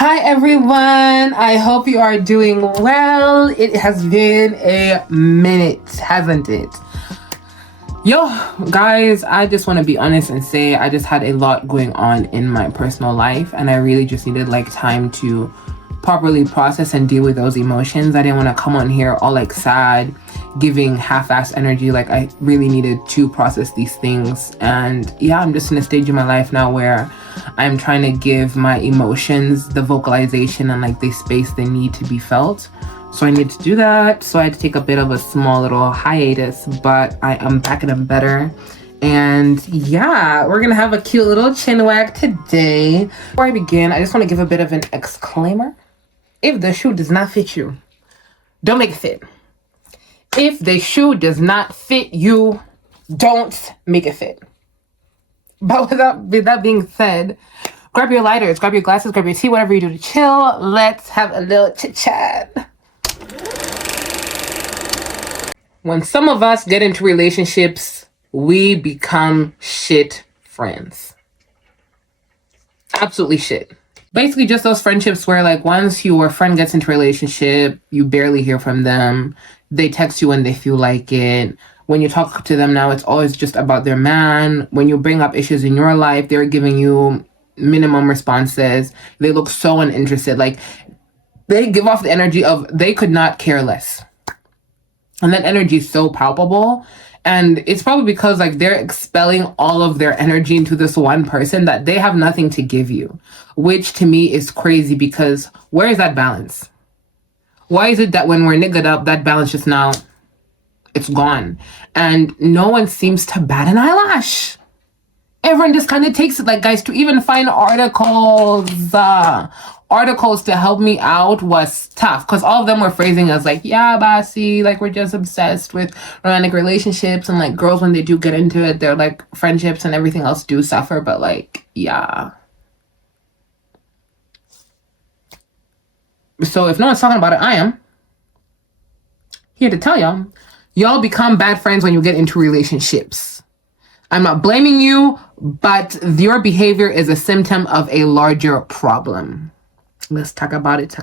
Hi everyone, I hope you are doing well. It has been a minute, hasn't it? Yo, guys, I just want to be honest and say I just had a lot going on in my personal life and I really just needed time to properly process and deal with those emotions. I didn't want to come on here all sad, giving half-assed energy. I really needed to process these things. And yeah, I'm just in a stage in my life now where I'm trying to give my emotions the vocalization and the space they need to be felt. So I need to do that. So I had to take a bit of a small little hiatus, but I am back and I'm better. And yeah, we're gonna have a cute little chin wag today. Before I begin, I just want to give a bit of an exclaimer. If the shoe does not fit you, don't make it fit. If the shoe does not fit you, don't make it fit. But with that being said, grab your lighters, grab your glasses, grab your tea, whatever you do to chill. Let's have a little chit chat. When some of us get into relationships, we become shit friends. Absolutely shit. Basically just those friendships where once your friend gets into a relationship, you barely hear from them. They text you when they feel like it. When you talk to them now, it's always just about their man. When you bring up issues in your life, they're giving you minimum responses. They look so uninterested. They give off the energy of they could not care less. And that energy is so palpable. And it's probably because they're expelling all of their energy into this one person that they have nothing to give you, which to me is crazy because where is that balance? Why is it that when we're niggered up, that balance just now, it's gone? And no one seems to bat an eyelash. Everyone just kind of takes it guys, to even find articles to help me out was tough because all of them were phrasing as yeah, Basi, we're just obsessed with romantic relationships and girls when they do get into it, they're friendships and everything else do suffer, but yeah. So if no one's talking about it, I am here to tell y'all become bad friends when you get into relationships. I'm not blaming you, but your behavior is a symptom of a larger problem. Let's talk about it.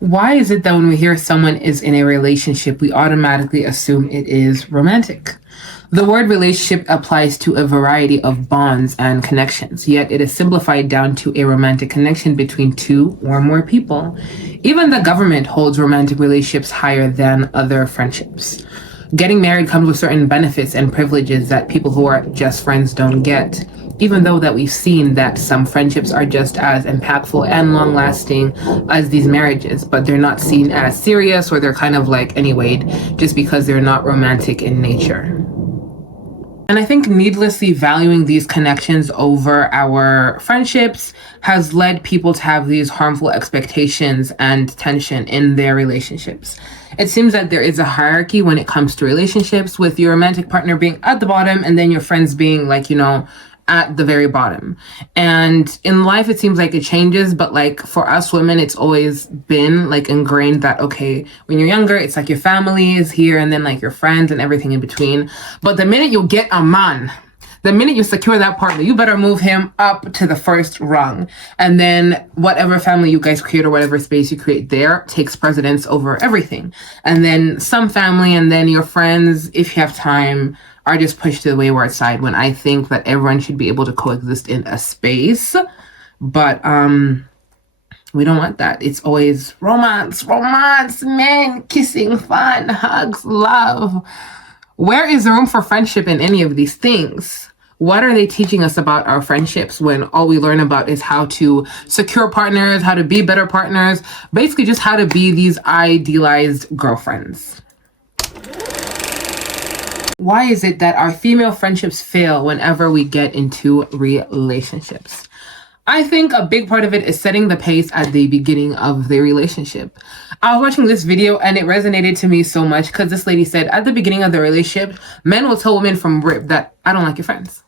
Why is it that when we hear someone is in a relationship, we automatically assume it is romantic? The word relationship applies to a variety of bonds and connections, yet it is simplified down to a romantic connection between two or more people. Even the government holds romantic relationships higher than other friendships. Getting married comes with certain benefits and privileges that people who are just friends don't get, even though that we've seen that some friendships are just as impactful and long-lasting as these marriages, but they're not seen as serious, or they're kind of anyway, just because they're not romantic in nature. And I think needlessly valuing these connections over our friendships has led people to have these harmful expectations and tension in their relationships. It seems that there is a hierarchy when it comes to relationships, with your romantic partner being at the bottom and then your friends being at the very bottom. And in life, it seems it changes, but for us women, it's always been ingrained that, okay, when you're younger, it's your family is here and then your friends and everything in between. But the minute you get a man, the minute you secure that partner, you better move him up to the first rung. And then whatever family you guys create or whatever space you create there takes precedence over everything. And then some family and then your friends, if you have time, are just pushed to the wayward side, when I think that everyone should be able to coexist in a space. But we don't want that. It's always romance, men, kissing, fun, hugs, love. Where is the room for friendship in any of these things? What are they teaching us about our friendships when all we learn about is how to secure partners, how to be better partners, basically just how to be these idealized girlfriends? Why is it that our female friendships fail whenever we get into relationships? I think a big part of it is setting the pace at the beginning of the relationship. I was watching this video and it resonated to me so much because this lady said at the beginning of the relationship, men will tell women from rip that I don't like your friends.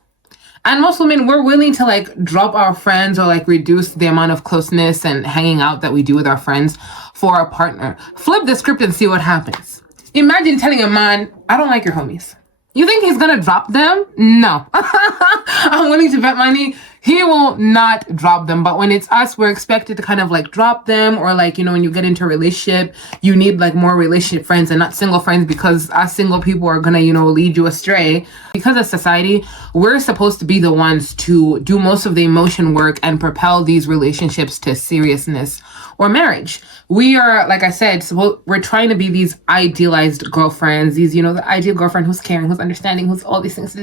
And most women, we're willing to drop our friends or reduce the amount of closeness and hanging out that we do with our friends for our partner. Flip the script and see what happens. Imagine telling a man, I don't like your homies. You think he's gonna drop them? No. I'm willing to bet money he will not drop them. But when it's us, we're expected to kind of like drop them, or like, you know, when you get into a relationship, you need like more relationship friends and not single friends, because us single people are gonna, you know, lead you astray. Because of society, we're supposed to be the ones to do most of the emotion work and propel these relationships to seriousness or marriage. We are, like I said, we're trying to be these idealized girlfriends, these, you know, the ideal girlfriend who's caring, who's understanding, who's all these things.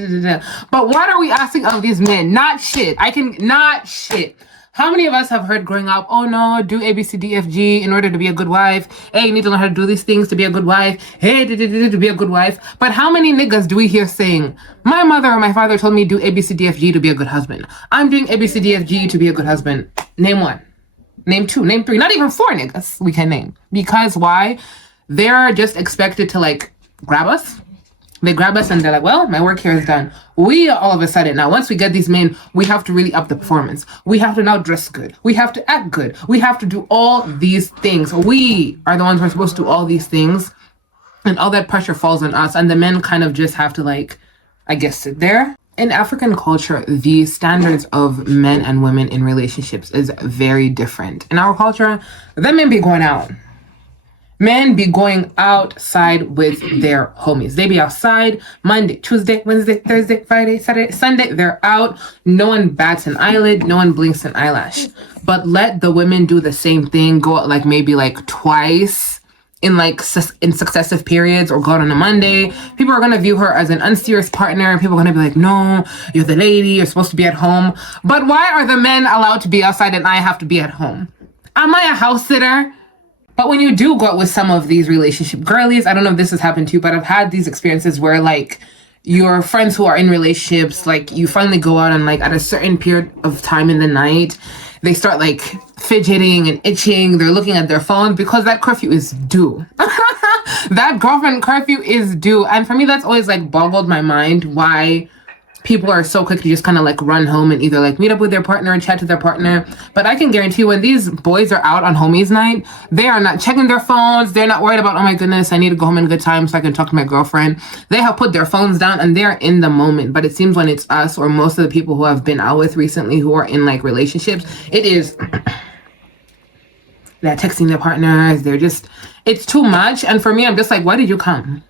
But what are we asking of these men? Not shit. Not shit. How many of us have heard growing up, oh no, do A, B, C, D, F, G in order to be a good wife? Hey, you need to learn how to do these things to be a good wife. Hey, to be a good wife. But how many niggas do we hear saying, my mother or my father told me do A, B, C, D, F, G to be a good husband. I'm doing A, B, C, D, F, G to be a good husband. Name one. Name two, name three, not even four niggas we can name. Because why? They're just expected to like grab us. They grab us and they're like, well, my work here is done. We all of a sudden, now once we get these men, we have to really up the performance. We have to now dress good. We have to act good. We have to do all these things. We are the ones who are supposed to do all these things. And all that pressure falls on us. And the men kind of just have to like, I guess, sit there. In African culture, the standards of men and women in relationships is very different. In our culture, the men be going out. Men be going outside with their homies. They be outside Monday, Tuesday, Wednesday, Thursday, Friday, Saturday, Sunday. They're out. No one bats an eyelid. No one blinks an eyelash. But let the women do the same thing. Go out like maybe like twice in successive periods, or go out on a Monday. People are going to view her as an unserious partner. People are going to be like, no, you're the lady. You're supposed to be at home. But why are the men allowed to be outside and I have to be at home? Am I a house sitter? But when you do go out with some of these relationship girlies, I don't know if this has happened to you, but I've had these experiences where like your friends who are in relationships, like you finally go out and like at a certain period of time in the night, they start like fidgeting and itching. They're looking at their phones because that curfew is due. That girlfriend curfew is due. And for me, that's always like boggled my mind why people are so quick to just kind of like run home and either like meet up with their partner and chat to their partner. But I can guarantee you when these boys are out on homies night, they are not checking their phones. They're not worried about, oh my goodness, I need to go home in a good time so I can talk to my girlfriend. They have put their phones down and they're in the moment. But it seems when it's us or most of the people who have been out with recently who are in like relationships, it is they're texting their partners. They're just, it's too much. And for me, I'm just like, why did you come?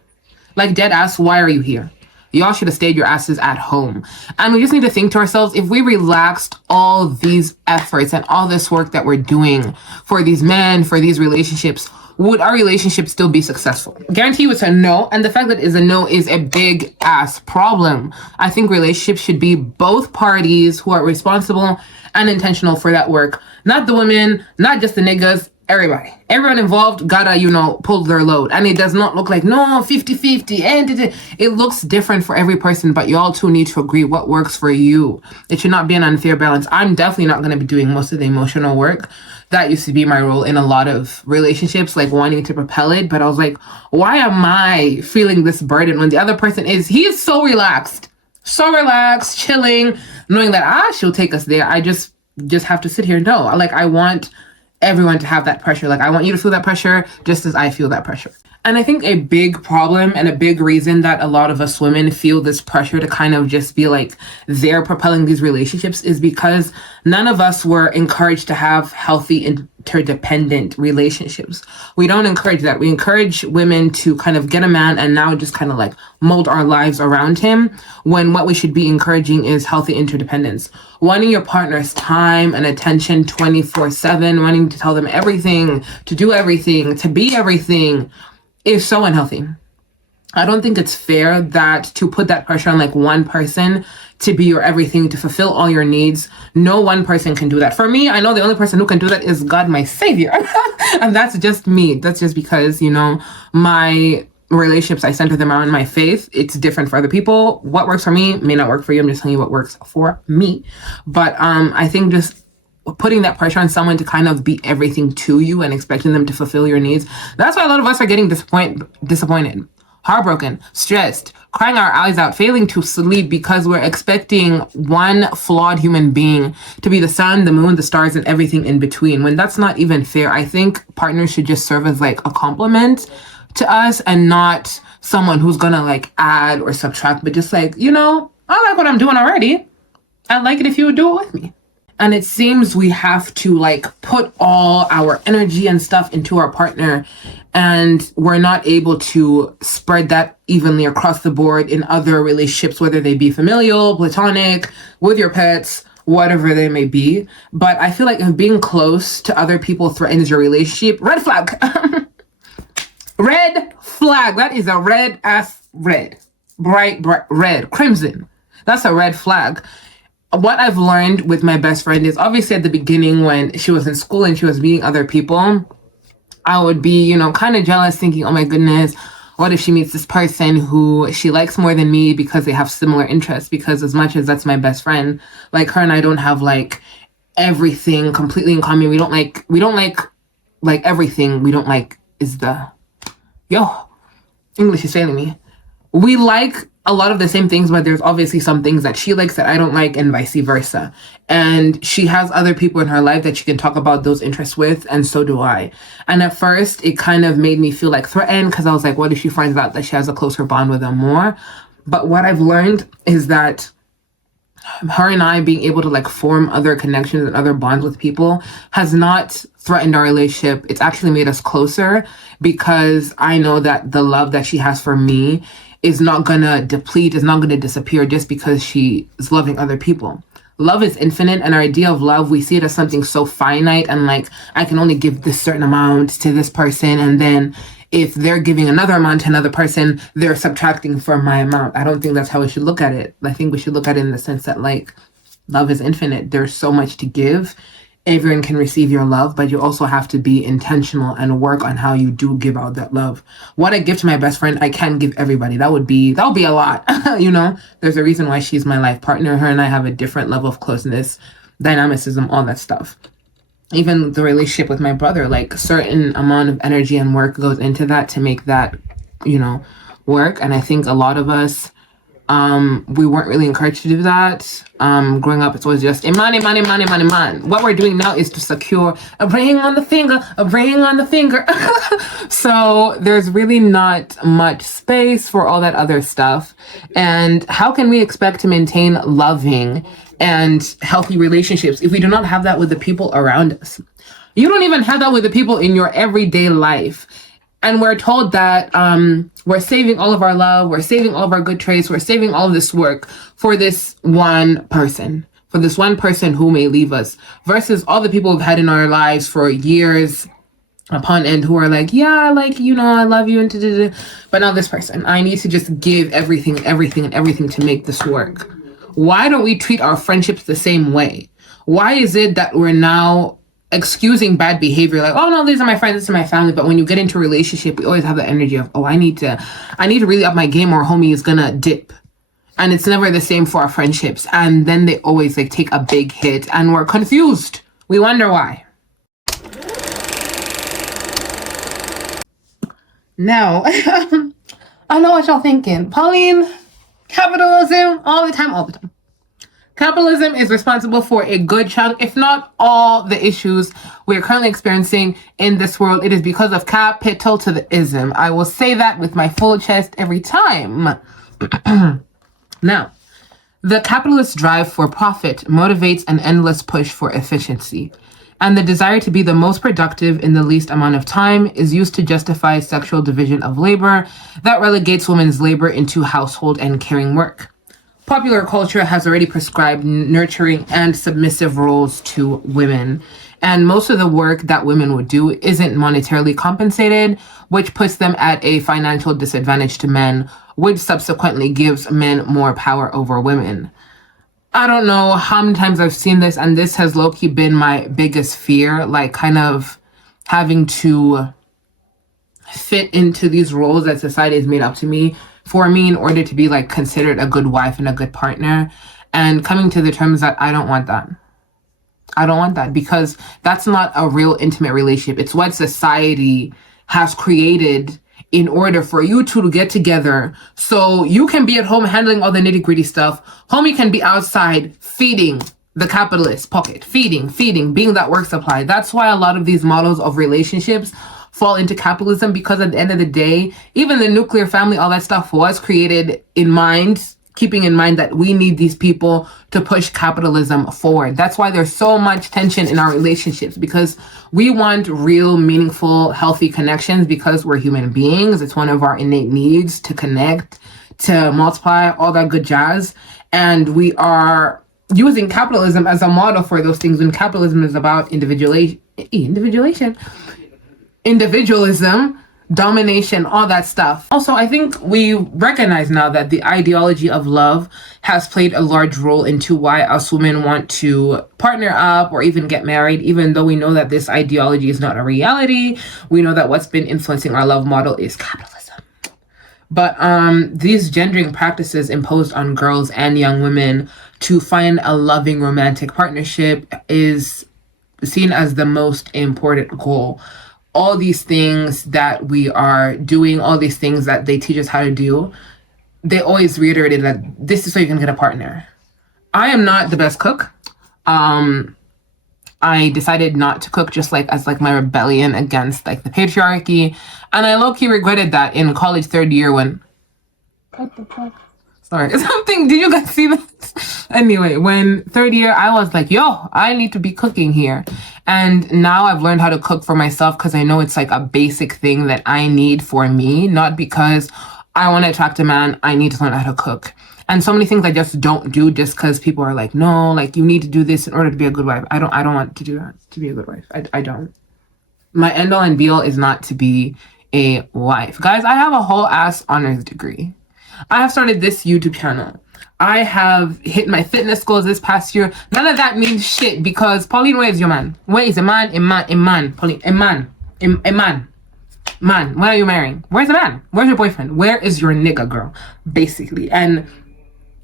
Like dead ass, why are you here? Y'all should have stayed your asses at home. And we just need to think to ourselves, if we relaxed all these efforts and all this work that we're doing for these men, for these relationships, would our relationship still be successful? Guarantee you it's a no. And the fact that it's a no is a big ass problem. I think relationships should be both parties who are responsible and intentional for that work. Not the women, not just the niggas. Everybody. Everyone involved gotta, you know, pull their load. And it does not look like, no, 50-50. And it looks different for every person, but y'all two need to agree what works for you. It should not be an unfair balance. I'm definitely not going to be doing most of the emotional work. That used to be my role in a lot of relationships, like wanting to propel it. But I was like, why am I feeling this burden when the other person he's so relaxed, chilling, knowing that, she'll take us there. I just have to sit here and know. Like, I want everyone to have that pressure. Like, I want you to feel that pressure just as I feel that pressure. And I think a big problem and a big reason that a lot of us women feel this pressure to kind of just be like they're propelling these relationships is because none of us were encouraged to have healthy interdependent relationships. We don't encourage that. We encourage women to kind of get a man and now just kind of like mold our lives around him, when what we should be encouraging is healthy interdependence. Wanting your partner's time and attention 24/7, wanting to tell them everything, to do everything, to be everything is so unhealthy. I don't think it's fair that to put that pressure on like one person to be your everything, to fulfill all your needs. No one person can do that. For me, I know the only person who can do that is God, my savior. And that's just me. That's just because, you know, my relationships, I center them around my faith. It's different for other people. What works for me may not work for you. I'm just telling you what works for me. But I think just putting that pressure on someone to kind of be everything to you and expecting them to fulfill your needs, that's why a lot of us are getting disappointed, heartbroken, stressed, crying our eyes out, failing to sleep because we're expecting one flawed human being to be the sun, the moon, the stars, and everything in between, when that's not even fair. I think partners should just serve as like a compliment to us and not someone who's gonna like add or subtract, but just like, I like what I'm doing already. I'd like it if you would do it with me. And it seems we have to like put all our energy and stuff into our partner, and we're not able to spread that evenly across the board in other relationships, whether they be familial, platonic, with your pets, whatever they may be. But I feel like if being close to other people threatens your relationship, red flag. Red flag. That is a red ass red. Bright red. Crimson. That's a red flag. What I've learned with my best friend is obviously at the beginning when she was in school and she was meeting other people, I would be, kind of jealous, thinking, oh my goodness, what if she meets this person who she likes more than me because they have similar interests? Because as much as that's my best friend, like her and I don't have like everything completely in common. We don't like everything we don't like is English is failing me. We like a lot of the same things, but there's obviously some things that she likes that I don't like and vice versa. And she has other people in her life that she can talk about those interests with, and so do I. And at first, it kind of made me feel like threatened because I was like, what if she finds out that she has a closer bond with them more? But what I've learned is that her and I being able to like form other connections and other bonds with people has not threatened our relationship. It's actually made us closer because I know that the love that she has for me is not gonna deplete, is not gonna disappear just because she is loving other people. Love is infinite, and our idea of love, we see it as something so finite and like, I can only give this certain amount to this person, and then if they're giving another amount to another person, they're subtracting from my amount. I don't think that's how we should look at it. I think we should look at it in the sense that like, love is infinite. There's so much to give. Everyone can receive your love, but you also have to be intentional and work on how you do give out that love. What I give to my best friend, I can't give everybody. That would be a lot. There's a reason why she's my life partner. Her and I have a different level of closeness, dynamicism, all that stuff. Even the relationship with my brother, like certain amount of energy and work goes into that to make that, work. And I think a lot of us, we weren't really encouraged to do that. Growing up, it was just money. What we're doing now is to secure a ring on the finger. So there's really not much space for all that other stuff. And how can we expect to maintain loving and healthy relationships if we do not have that with the people around us? You don't even have that with the people in your everyday life. And we're told that we're saving all of our love, we're saving all of our good traits, we're saving all of this work for this one person who may leave us, versus all the people we've had in our lives for years upon end who are like, yeah, like, I love you, and but now this person, I need to just give everything to make this work. Why don't we treat our friendships the same way? Why is it that we're now excusing bad behavior, like, oh no, these are my friends, this is my family, but when you get into a relationship, we always have the energy of, oh, I need to really up my game or homie is gonna dip. And it's never the same for our friendships. And then they always like take a big hit and we're confused. We wonder why. Now, I know what y'all thinking. Pauline, capitalism, all the time. Capitalism is responsible for a good chunk, if not all, the issues we're currently experiencing in this world. It is because of capitalism. I will say that with my full chest every time. Now, the capitalist drive for profit motivates an endless push for efficiency. And the desire to be the most productive in the least amount of time is used to justify sexual division of labor that relegates women's labor into household and caring work. Popular culture has already prescribed nurturing and submissive roles to women, and most of the work that women would do isn't monetarily compensated, which puts them at a financial disadvantage to men, which subsequently gives men more power over women. I don't know how many times I've seen this, and this has low-key been my biggest fear, like kind of having to fit into these roles that society has made up for me in order to be like considered a good wife and a good partner, and coming to the terms that I don't want that because that's not a real intimate relationship. It's what society has created in order for you two to get together so you can be at home handling all the nitty-gritty stuff. Homie can be outside feeding the capitalist pocket, feeding, being that work supply. That's why a lot of these models of relationships fall into capitalism, because at the end of the day, even the nuclear family, all that stuff was created keeping in mind that we need these people to push capitalism forward. That's why there's so much tension in our relationships, because we want real, meaningful, healthy connections, because we're human beings. It's one of our innate needs to connect, to multiply, all that good jazz. And we are using capitalism as a model for those things, when capitalism is about individualism, domination, all that stuff. Also, I think we recognize now that the ideology of love has played a large role into why us women want to partner up or even get married, even though we know that this ideology is not a reality. We know that what's been influencing our love model is capitalism. But these gendering practices imposed on girls and young women to find a loving romantic partnership is seen as the most important goal. All these things that we are doing, all these things that they teach us how to do, they always reiterated that this is so you can get a partner. I am not the best cook. I decided not to cook, just like as like my rebellion against like the patriarchy. And I low-key regretted that in college third year when... What the fuck? Sorry, something, did you guys see that? Anyway, when third year, I was like, yo, I need to be cooking here. And now I've learned how to cook for myself, because I know it's like a basic thing that I need for me, not because I want to attract a man. I need to learn how to cook. And so many things I just don't do just because people are like, no, like you need to do this in order to be a good wife. I don't want to do that to be a good wife. I don't. My end all and be all is not to be a wife. Guys, I have a whole ass honors degree. I have started this YouTube channel. I have hit my fitness goals this past year. None of that means shit, because Pauline, where is your man? Where is a man? Pauline, a man. Man, when are you marrying? Where's the man? Where's your boyfriend? Where is your nigga, girl? Basically. And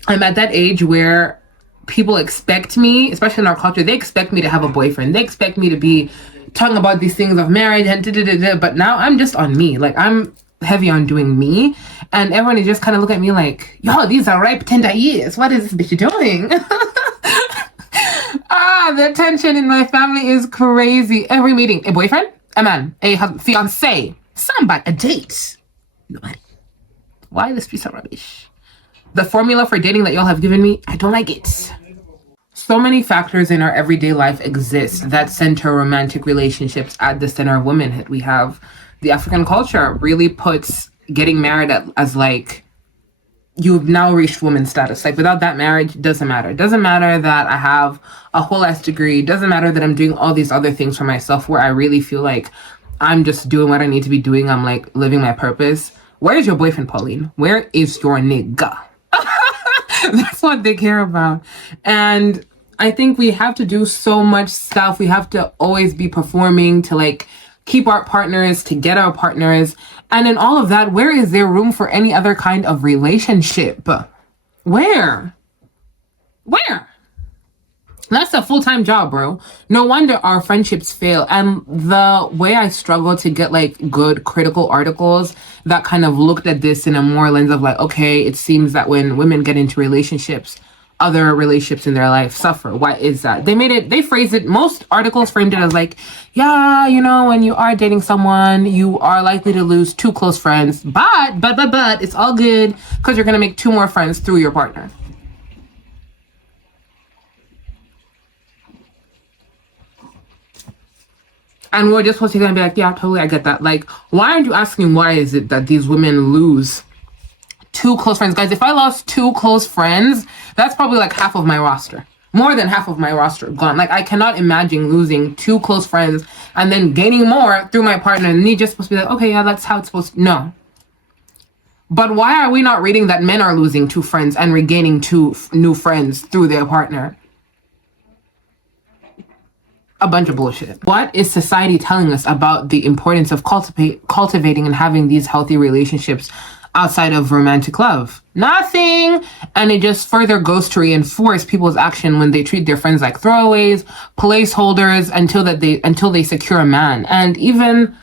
I'm at that age where people expect me, especially in our culture, they expect me to have a boyfriend. They expect me to be talking about these things of marriage and da-da-da-da. But now I'm just on me. Like, I'm heavy on doing me. And everyone is just kind of look at me like, yo, these are ripe tender years. What is this bitch doing? The tension in my family is crazy. Every meeting, a boyfriend, a man, a fiance, somebody, a date. Nobody. Why this piece of rubbish? The formula for dating that y'all have given me, I don't like it. So many factors in our everyday life exist that center romantic relationships at the center of womanhood. We have the African culture really puts getting married as like, you've now reached woman status. Like, without that marriage, it doesn't matter. It doesn't matter that I have a whole ass degree. It doesn't matter that I'm doing all these other things for myself, where I really feel like I'm just doing what I need to be doing. I'm like living my purpose. Where is your boyfriend, Pauline? Where is your nigga? That's what they care about. And I think we have to do so much stuff. We have to always be performing to like keep our partners, to get our partners. And in all of that, where is there room for any other kind of relationship? Where? That's a full-time job, bro. No wonder our friendships fail. And the way I struggle to get like good critical articles that kind of looked at this in a more lens of like, okay, it seems that when women get into relationships, other relationships in their life suffer. Why is that? They phrase it, most articles framed it as like, yeah, you know, when you are dating someone, you are likely to lose 2 close friends, but it's all good because you're going to make 2 more friends through your partner. And we're just supposed to be like, yeah, totally, I get that. Like, why aren't you asking why is it that these women lose 2 close friends? Guys, if I lost 2 close friends, that's probably like half of my roster. More than half of my roster gone. Like, I cannot imagine losing 2 close friends and then gaining more through my partner. And you're just supposed to be like, okay, yeah, that's how it's supposed to... No. But why are we not reading that men are losing 2 friends and regaining 2 new friends through their partner? A bunch of bullshit. What is society telling us about the importance of cultivating and having these healthy relationships outside of romantic love? Nothing. And it just further goes to reinforce people's action when they treat their friends like throwaways, placeholders until they secure a man. And even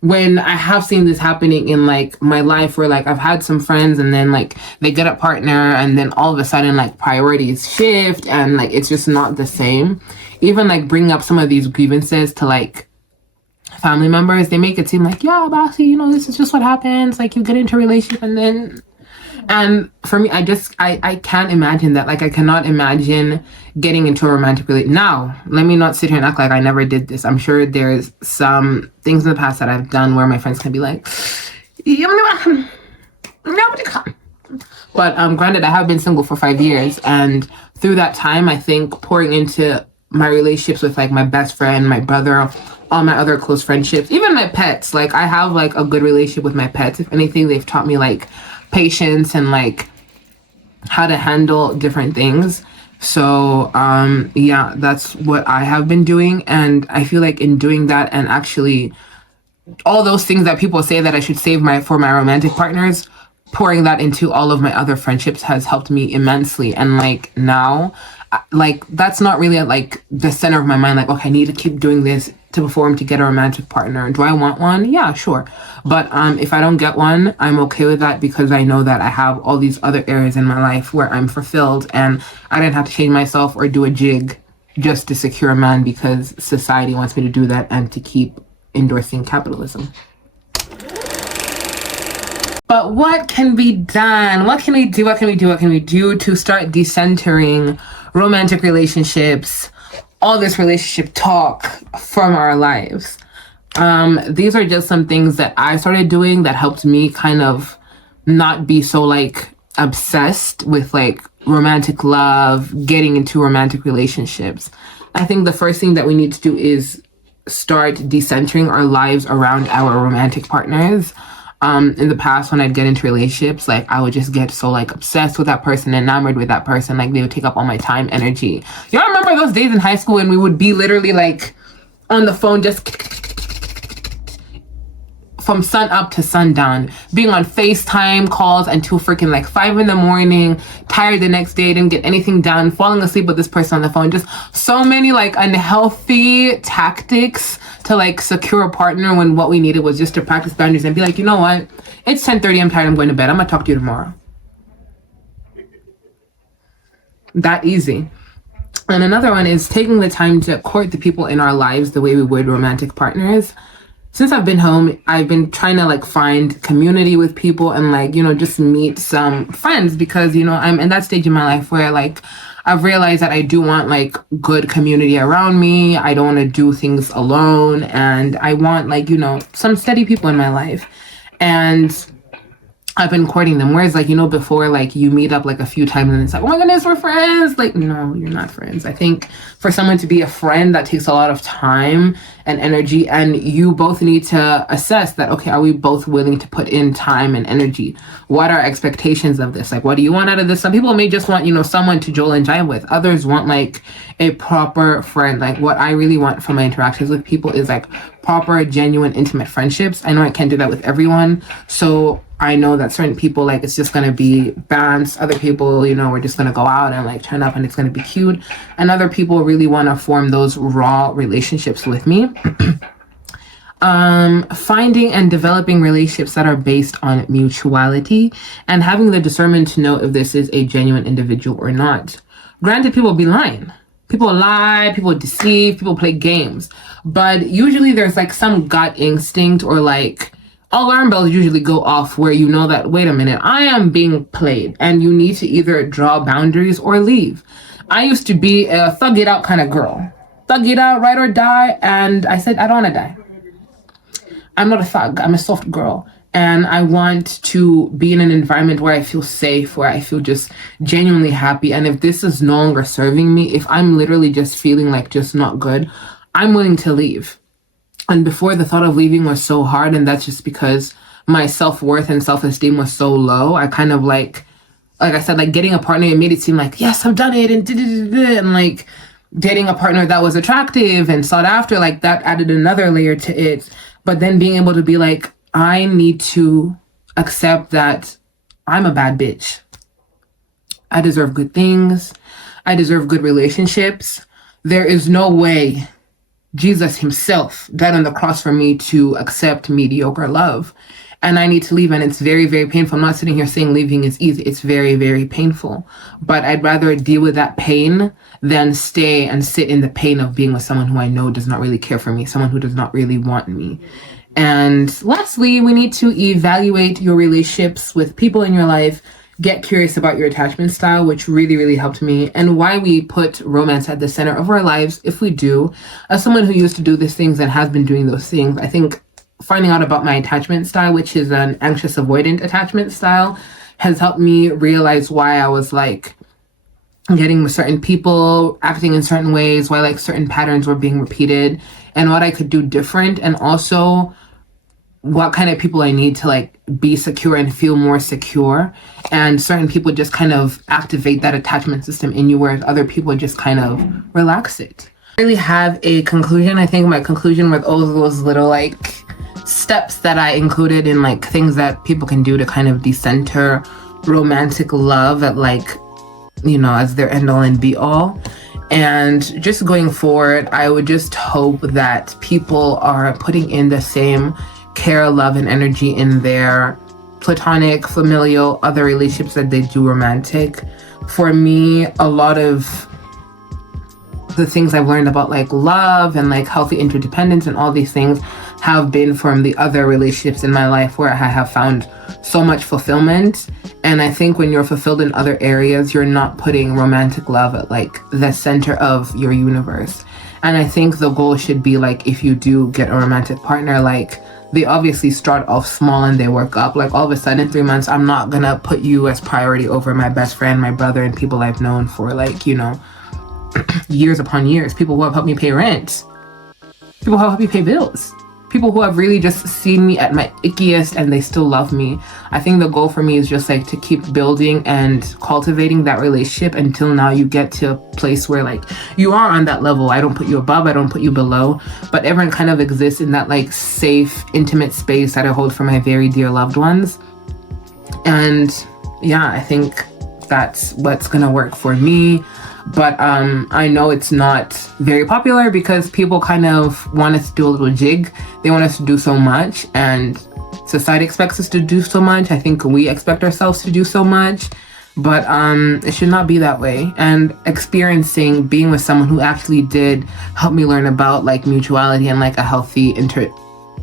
when I have seen this happening in like my life, where like I've had some friends and then like they get a partner and then all of a sudden like priorities shift and like it's just not the same. Even like bringing up some of these grievances to like family members, they make it seem like, yeah, Basi, this is just what happens. Like, you get into a relationship and for me, I can't imagine that. Like, I cannot imagine getting into a romantic relationship. Now, let me not sit here and act like I never did this. I'm sure there's some things in the past that I've done where my friends can be like, but granted, I have been single for 5 years, and through that time, I think pouring into my relationships with like my best friend, my brother, all my other close friendships, even my pets. Like, I have like a good relationship with my pets. If anything, they've taught me like patience and like how to handle different things. So yeah, that's what I have been doing, and I feel like in doing that, and actually all those things that people say that I should save for my romantic partners, pouring that into all of my other friendships has helped me immensely. And like now, like that's not really at like the center of my mind. Like, okay, I need to keep doing this to perform to get a romantic partner. Do I want one? Yeah, sure. But if I don't get one, I'm okay with that, because I know that I have all these other areas in my life where I'm fulfilled, and I didn't have to change myself or do a jig just to secure a man because society wants me to do that and to keep endorsing capitalism. But what can be done? What can we do? What can we do? What can we do to start decentering romantic relationships, all this relationship talk from our lives? These are just some things that I started doing that helped me kind of not be so like obsessed with like romantic love, getting into romantic relationships. I think the first thing that we need to do is start decentering our lives around our romantic partners. In the past, when I'd get into relationships, like I would just get so like obsessed with that person, enamored with that person, like they would take up all my time, energy. Y'all remember those days in high school when we would be literally like on the phone just from sun up to sundown, being on FaceTime calls until freaking like 5 a.m, tired the next day, didn't get anything done, falling asleep with this person on the phone. Just so many like unhealthy tactics to like secure a partner, when what we needed was just to practice boundaries and be like, you know what? It's 10:30, I'm tired, I'm going to bed. I'm gonna talk to you tomorrow. That easy. And another one is taking the time to court the people in our lives the way we would romantic partners. Since I've been home, I've been trying to like find community with people and like, just meet some friends, because, I'm in that stage in my life where like I've realized that I do want like good community around me. I don't want to do things alone, and I want like, some steady people in my life. And I've been courting them. Whereas like, before, like you meet up like a few times and it's like, oh my goodness, we're friends. Like, no, you're not friends. I think for someone to be a friend, that takes a lot of time and energy. And you both need to assess that, okay, are we both willing to put in time and energy? What are expectations of this? Like, what do you want out of this? Some people may just want, someone to jolt and jive with. Others want like a proper friend. Like what I really want from my interactions with people is like proper, genuine, intimate friendships. I know I can't do that with everyone. So I know that certain people, like, it's just going to be bands. Other people, we're just going to go out and like turn up and it's going to be cute. And other people really want to form those raw relationships with me. Finding and developing relationships that are based on mutuality and having the discernment to know if this is a genuine individual or not. Granted, people be lying. People lie, people deceive, people play games. But usually there's like some gut instinct or like alarm bells usually go off where you know that, wait a minute, I am being played, and you need to either draw boundaries or leave. I used to be a thug it out kind of girl. Thug it out, ride or die, and I said, I don't want to die. I'm not a thug, I'm a soft girl. And I want to be in an environment where I feel safe, where I feel just genuinely happy. And if this is no longer serving me, if I'm literally just feeling like just not good, I'm willing to leave. And before, the thought of leaving was so hard, and that's just because my self-worth and self-esteem was so low. I kind of like I said, like getting a partner, it made it seem like, yes, I've done it, and like dating a partner that was attractive and sought after, like that added another layer to it. But then being able to be like, I need to accept that I'm a bad bitch. I deserve good things. I deserve good relationships. There is no way Jesus himself died on the cross for me to accept mediocre love. and I need to leave, and it's very, very painful. I'm not sitting here saying leaving is easy. It's very, very painful. But I'd rather deal with that pain than stay and sit in the pain of being with someone who I know does not really care for me, someone who does not really want me. And lastly, we need to evaluate your relationships with people in your life. Get curious about your attachment style, which really, really helped me, and why we put romance at the center of our lives, if we do. As someone who used to do these things and has been doing those things, I think finding out about my attachment style, which is an anxious avoidant attachment style, has helped me realize why I was like getting with certain people, acting in certain ways, why like certain patterns were being repeated, and what I could do different, and also what kind of people I need to like be secure and feel more secure. And certain people just kind of activate that attachment system in you, whereas other people just kind of relax it. I really have a conclusion. I think my conclusion with all of those little like steps that I included in like things that people can do to kind of decenter romantic love at like, you know, as their end all and be all. And just going forward, I would just hope that people are putting in the same care, love, and energy in their platonic, familial, other relationships that they do romantic. For me, a lot of the things I've learned about like love and like healthy interdependence and all these things have been from the other relationships in my life where I have found so much fulfillment. And I think when you're fulfilled in other areas, you're not putting romantic love at like the center of your universe. And I think the goal should be like, if you do get a romantic partner, like they obviously start off small and they work up. Like all of a sudden in 3 months, I'm not gonna put you as priority over my best friend, my brother, and people I've known for like, you know, years upon years. People who have helped me pay rent, people who have helped me pay bills, people who have really just seen me at my ickiest and they still love me. I think the goal for me is just like to keep building and cultivating that relationship until now you get to a place where like you are on that level. I don't put you above, I don't put you below, but everyone kind of exists in that like safe, intimate space that I hold for my very dear loved ones. And yeah, I think that's what's gonna work for me. But I know it's not very popular because people kind of want us to do a little jig. They want us to do so much, and society expects us to do so much. I think we expect ourselves to do so much, but it should not be that way. And experiencing being with someone who actually did help me learn about like mutuality and like a healthy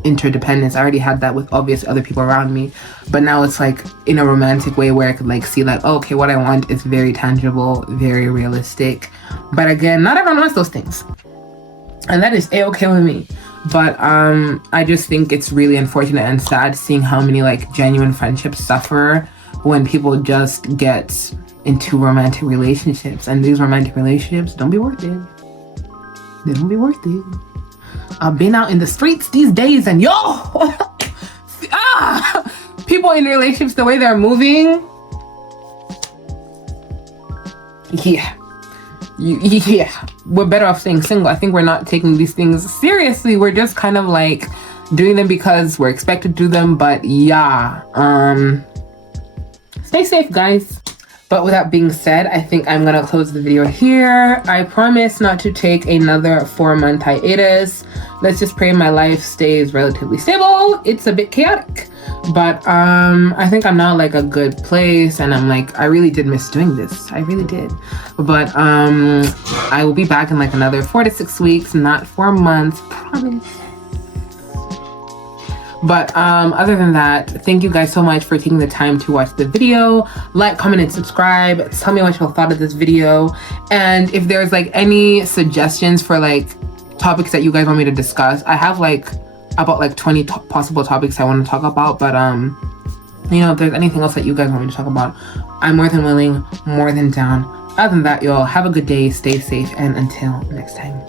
interdependence. I already had that with obvious other people around me, but now it's like in a romantic way where I could like see like, oh, okay, what I want is very tangible, very realistic. But again, not everyone wants those things, and that is a-okay with me. But I just think it's really unfortunate and sad seeing how many like genuine friendships suffer when people just get into romantic relationships, and these romantic relationships don't be worth it. They don't be worth it. I've been out in the streets these days and people in relationships, the way they're moving. Yeah, we're better off staying single. I think we're not taking these things seriously. We're just kind of like doing them because we're expected to do them. But yeah, stay safe, guys. But with that being said, I think I'm gonna close the video here. I promise not to take another 4-month hiatus. Let's just pray my life stays relatively stable. It's a bit chaotic, but I think I'm now like a good place, and I'm like, I really did miss doing this. I really did. But I will be back in like another 4 to 6 weeks, not 4 months, promise. But other than that, thank you guys so much for taking the time to watch the video. Like, comment, and subscribe. Tell me what you all thought of this video. And if there's like any suggestions for like topics that you guys want me to discuss, I have like about like 20 possible topics I want to talk about. But you know, if there's anything else that you guys want me to talk about, I'm more than willing, more than down. Other than that, y'all, have a good day, stay safe, and until next time.